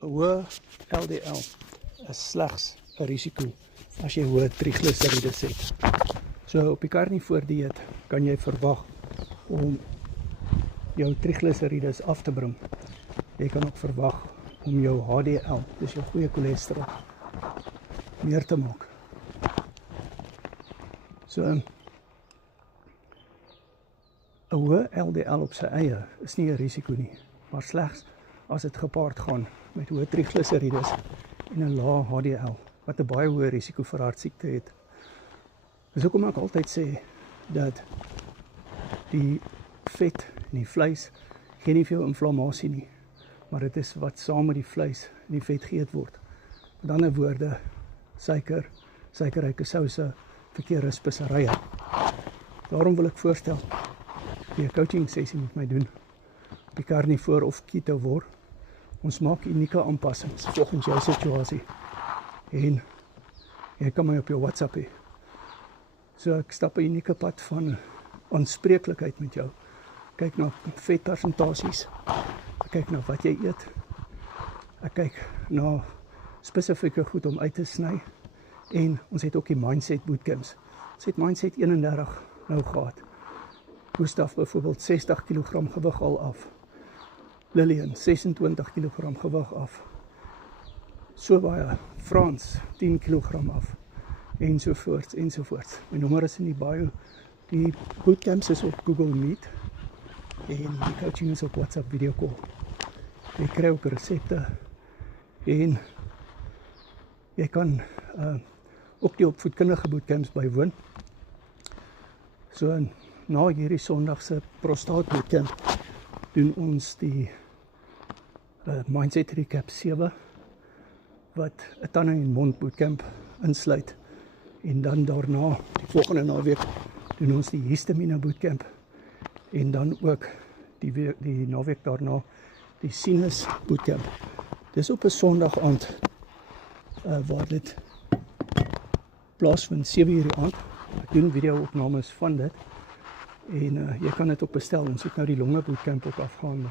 'n Hoë LDL is slegs 'n risiko as jy hoë trigliserides het. So op die carnivore dieet kan jy verwag om jou trigliserides af te bring. Jy kan ook verwag om jou HDL, dus jou goeie cholesterol, meer te maak. So 'n hoë LDL op sy eie is nie 'n risiko nie, maar slegs as dit gepaard gaan met hoë trigliserides en 'n lae HDL, wat 'n baie hoë risiko vir hartsiekte het. Dis hoekom ek altyd sê dat die vet en die vleis gee nie veel inflammasie nie, maar dit is wat saam met die vleis en die vet geëet word. Met ander woorde, suiker, suikerryke souse, verkeerde speserye. Daarom wil ek voorstel jy 'n coaching sessie met my doen op die carnivore of keto word. Ons maak unieke aanpassings volgens jou situasie en jy kan my op jou WhatsApp hê. So ek stap 'n unieke pad van aanspreeklikheid met jou. Kyk na vetpersentasies, ek kyk na wat jy eet, ek kyk na spesifieke goed om uit te sny en ons het ook die mindset bootcamps. Ons het mindset 31 nou gehad. Gustav byvoorbeeld 60 kg gewig al af. Lillian 26 kg gewig af. So baie. Frans 10 kg af. Ensovoorts, ensovoorts. My nommer is in die bio. Die bootcamps is op Google Meet en die coaching is op WhatsApp video call. Jy kry ook resepte en jy kan ook die opvoedkundige bootcamps bywoon. So na hierdie Sondag se prostaat bootcamp doen ons die Mindset Recap 7 wat 'n tande en mond bootcamp insluit. En dan daarna, die volgende naweek, doen ons die histamine bootcamp en dan ook die naweek daarna die sinus bootcamp. Dis op 'n Sondag aand waar dit plaasvind 7:00 die aand. Ek doen video-opnames van dit en jy kan dit ook bestel. Ons het nou die longe bootcamp ook afgehandel.